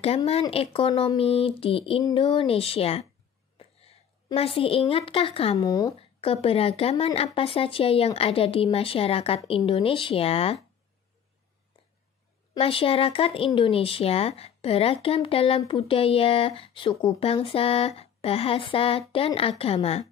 Keberagaman ekonomi di Indonesia. Masih ingatkah kamu keberagaman apa saja yang ada di masyarakat Indonesia? Masyarakat Indonesia beragam dalam budaya, suku bangsa, bahasa, dan agama.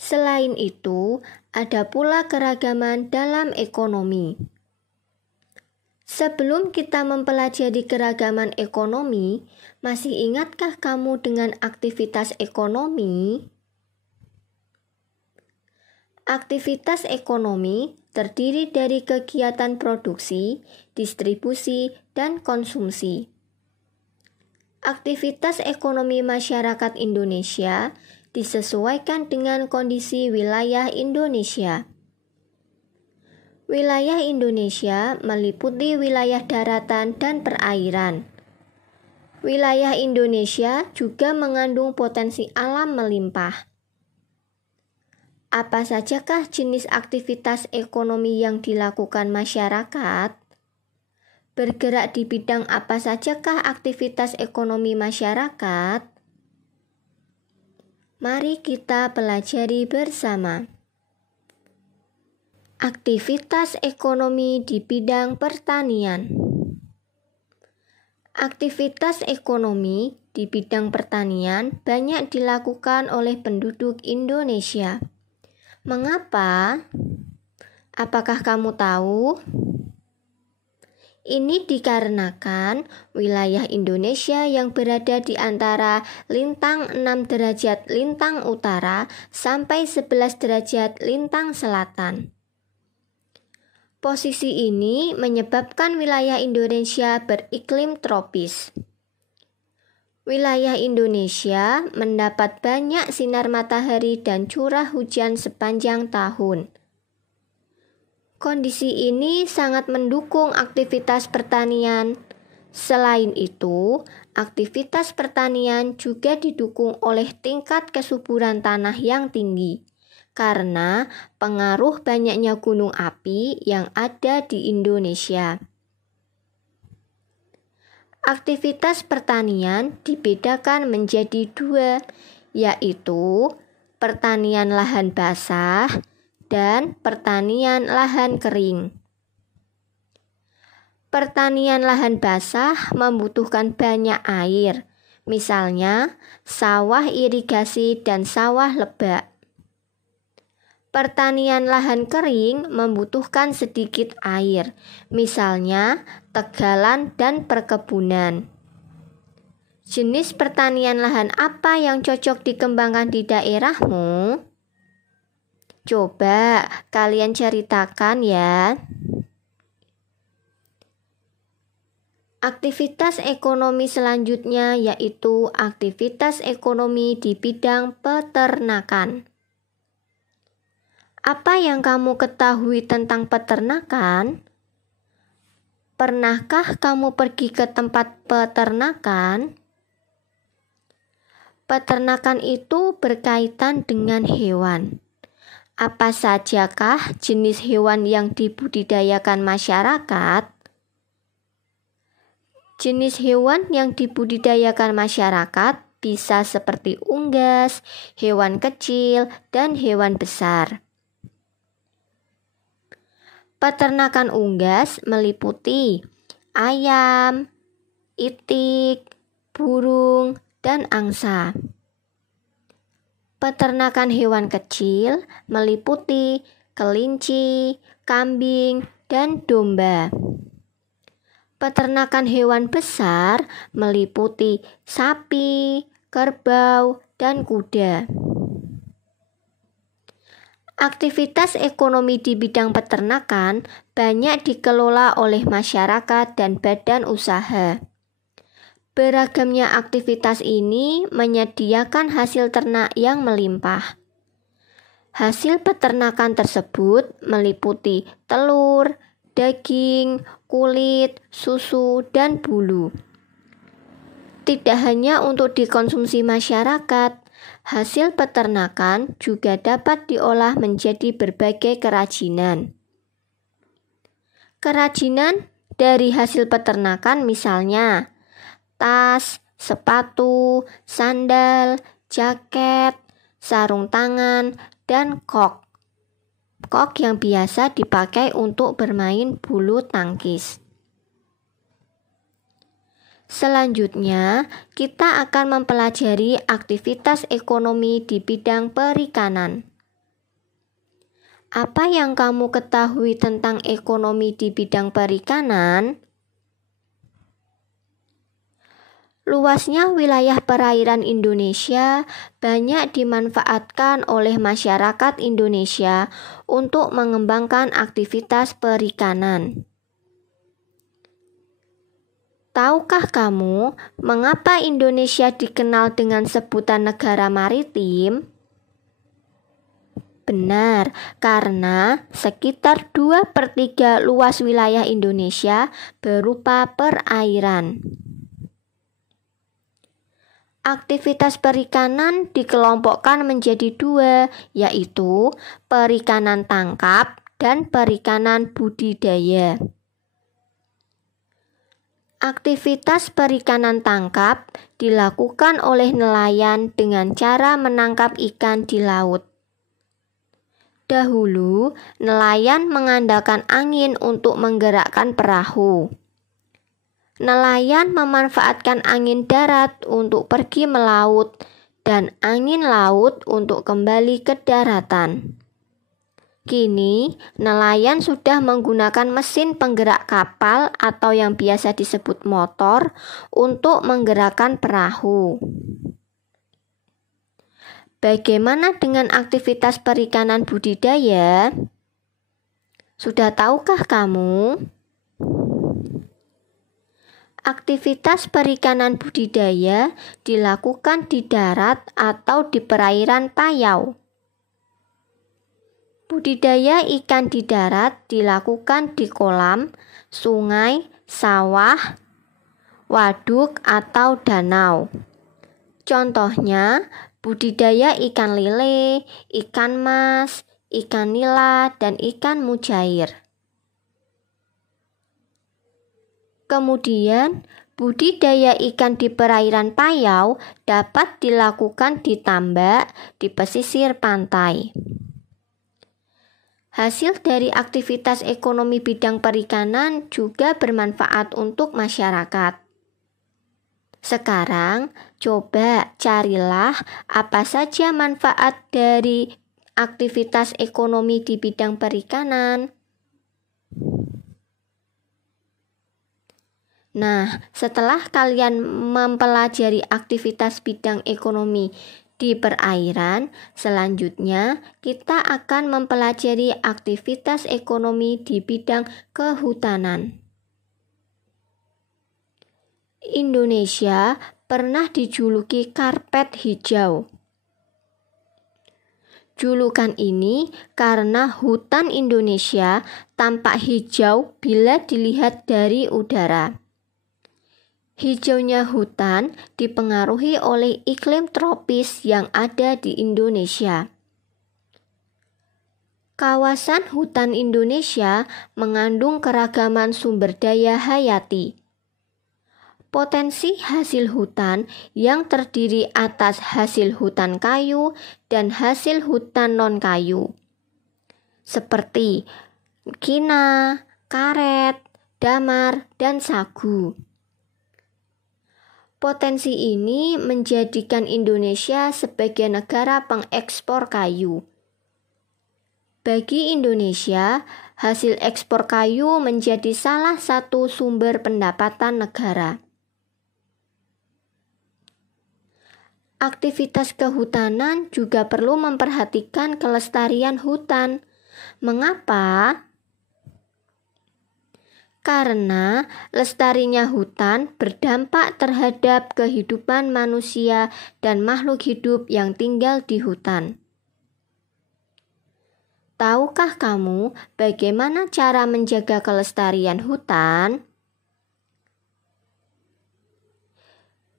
Selain itu, ada pula keragaman dalam ekonomi. Sebelum kita mempelajari keragaman ekonomi, masih ingatkah kamu dengan aktivitas ekonomi? Aktivitas ekonomi terdiri dari kegiatan produksi, distribusi, dan konsumsi. Aktivitas ekonomi masyarakat Indonesia disesuaikan dengan kondisi wilayah Indonesia. Wilayah Indonesia meliputi wilayah daratan dan perairan. Wilayah Indonesia juga mengandung potensi alam melimpah. Apa sajakah jenis aktivitas ekonomi yang dilakukan masyarakat? Bergerak di bidang apa sajakah aktivitas ekonomi masyarakat? Mari kita pelajari bersama. Aktivitas ekonomi di bidang pertanian. Aktivitas ekonomi di bidang pertanian banyak dilakukan oleh penduduk Indonesia. Mengapa? Apakah kamu tahu? Ini dikarenakan wilayah Indonesia yang berada di antara lintang 6 derajat lintang utara sampai 11 derajat lintang selatan. Posisi ini menyebabkan wilayah Indonesia beriklim tropis. Wilayah Indonesia mendapat banyak sinar matahari dan curah hujan sepanjang tahun. Kondisi ini sangat mendukung aktivitas pertanian. Selain itu, aktivitas pertanian juga didukung oleh tingkat kesuburan tanah yang tinggi, karena pengaruh banyaknya gunung api yang ada di Indonesia. Aktivitas pertanian dibedakan menjadi dua, yaitu pertanian lahan basah dan pertanian lahan kering. Pertanian lahan basah membutuhkan banyak air, misalnya sawah irigasi dan sawah lebak. Pertanian lahan kering membutuhkan sedikit air, misalnya tegalan dan perkebunan. Jenis pertanian lahan apa yang cocok dikembangkan di daerahmu? Coba kalian ceritakan ya. Aktivitas ekonomi selanjutnya yaitu aktivitas ekonomi di bidang peternakan. Apa yang kamu ketahui tentang peternakan? Pernahkah kamu pergi ke tempat peternakan? Peternakan itu berkaitan dengan hewan. Apa sajakah jenis hewan yang dibudidayakan masyarakat? Jenis hewan yang dibudidayakan masyarakat bisa seperti unggas, hewan kecil, dan hewan besar. Peternakan unggas meliputi ayam, itik, burung, dan angsa. Peternakan hewan kecil meliputi kelinci, kambing, dan domba. Peternakan hewan besar meliputi sapi, kerbau, dan kuda. Aktivitas ekonomi di bidang peternakan banyak dikelola oleh masyarakat dan badan usaha. Beragamnya aktivitas ini menyediakan hasil ternak yang melimpah. Hasil peternakan tersebut meliputi telur, daging, kulit, susu, dan bulu. Tidak hanya untuk dikonsumsi masyarakat, hasil peternakan juga dapat diolah menjadi berbagai kerajinan. Kerajinan dari hasil peternakan misalnya tas, sepatu, sandal, jaket, sarung tangan, dan kok. Kok yang biasa dipakai untuk bermain bulu tangkis. Selanjutnya, kita akan mempelajari aktivitas ekonomi di bidang perikanan. Apa yang kamu ketahui tentang ekonomi di bidang perikanan? Luasnya wilayah perairan Indonesia banyak dimanfaatkan oleh masyarakat Indonesia untuk mengembangkan aktivitas perikanan. Tahukah kamu mengapa Indonesia dikenal dengan sebutan negara maritim? Benar, karena sekitar 2/3 luas wilayah Indonesia berupa perairan. Aktivitas perikanan dikelompokkan menjadi 2, yaitu perikanan tangkap dan perikanan budidaya. Aktivitas perikanan tangkap dilakukan oleh nelayan dengan cara menangkap ikan di laut. Dahulu, nelayan mengandalkan angin untuk menggerakkan perahu. Nelayan memanfaatkan angin darat untuk pergi melaut dan angin laut untuk kembali ke daratan. Kini, nelayan sudah menggunakan mesin penggerak kapal atau yang biasa disebut motor untuk menggerakkan perahu. Bagaimana dengan aktivitas perikanan budidaya? Sudah tahukah kamu? Aktivitas perikanan budidaya dilakukan di darat atau di perairan payau. Budidaya ikan di darat dilakukan di kolam, sungai, sawah, waduk, atau danau. Contohnya, budidaya ikan lele, ikan mas, ikan nila, dan ikan mujair. Kemudian, budidaya ikan di perairan payau dapat dilakukan di tambak di pesisir pantai. Hasil dari aktivitas ekonomi bidang perikanan juga bermanfaat untuk masyarakat. Sekarang, coba carilah apa saja manfaat dari aktivitas ekonomi di bidang perikanan. Nah, setelah kalian mempelajari aktivitas bidang ekonomi di perairan, selanjutnya kita akan mempelajari aktivitas ekonomi di bidang kehutanan. Indonesia pernah dijuluki karpet hijau. Julukan ini karena hutan Indonesia tampak hijau bila dilihat dari udara. Hijaunya hutan dipengaruhi oleh iklim tropis yang ada di Indonesia. Kawasan hutan Indonesia mengandung keragaman sumber daya hayati. Potensi hasil hutan yang terdiri atas hasil hutan kayu dan hasil hutan non-kayu, seperti kina, karet, damar, dan sagu. Potensi ini menjadikan Indonesia sebagai negara pengekspor kayu. Bagi Indonesia, hasil ekspor kayu menjadi salah satu sumber pendapatan negara. Aktivitas kehutanan juga perlu memperhatikan kelestarian hutan. Mengapa? Karena lestarinya hutan berdampak terhadap kehidupan manusia dan makhluk hidup yang tinggal di hutan. Tahukah kamu bagaimana cara menjaga kelestarian hutan?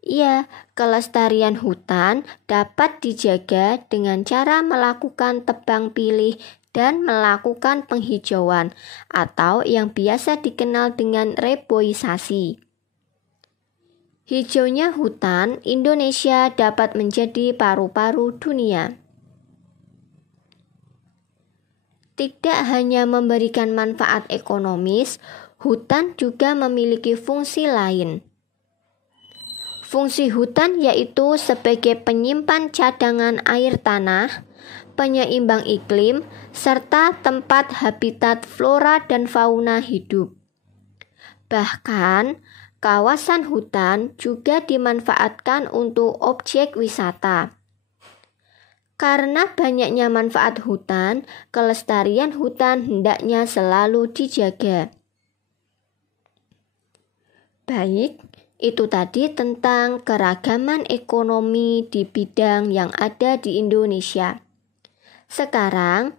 Ya, kelestarian hutan dapat dijaga dengan cara melakukan tebang pilih dan melakukan penghijauan atau yang biasa dikenal dengan reboisasi. Hijaunya hutan, Indonesia dapat menjadi paru-paru dunia. Tidak hanya memberikan manfaat ekonomis, hutan juga memiliki fungsi lain. Fungsi hutan yaitu sebagai penyimpan cadangan air tanah, penyeimbang iklim, serta tempat habitat flora dan fauna hidup. Bahkan, kawasan hutan juga dimanfaatkan untuk objek wisata. Karena banyaknya manfaat hutan, kelestarian hutan hendaknya selalu dijaga. Baik, itu tadi tentang keragaman ekonomi di bidang yang ada di Indonesia. Sekarang,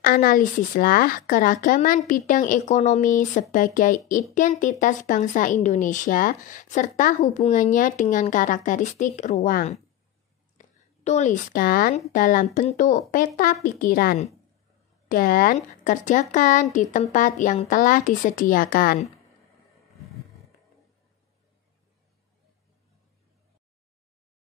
analisislah keragaman bidang ekonomi sebagai identitas bangsa Indonesia serta hubungannya dengan karakteristik ruang. Tuliskan dalam bentuk peta pikiran dan kerjakan di tempat yang telah disediakan.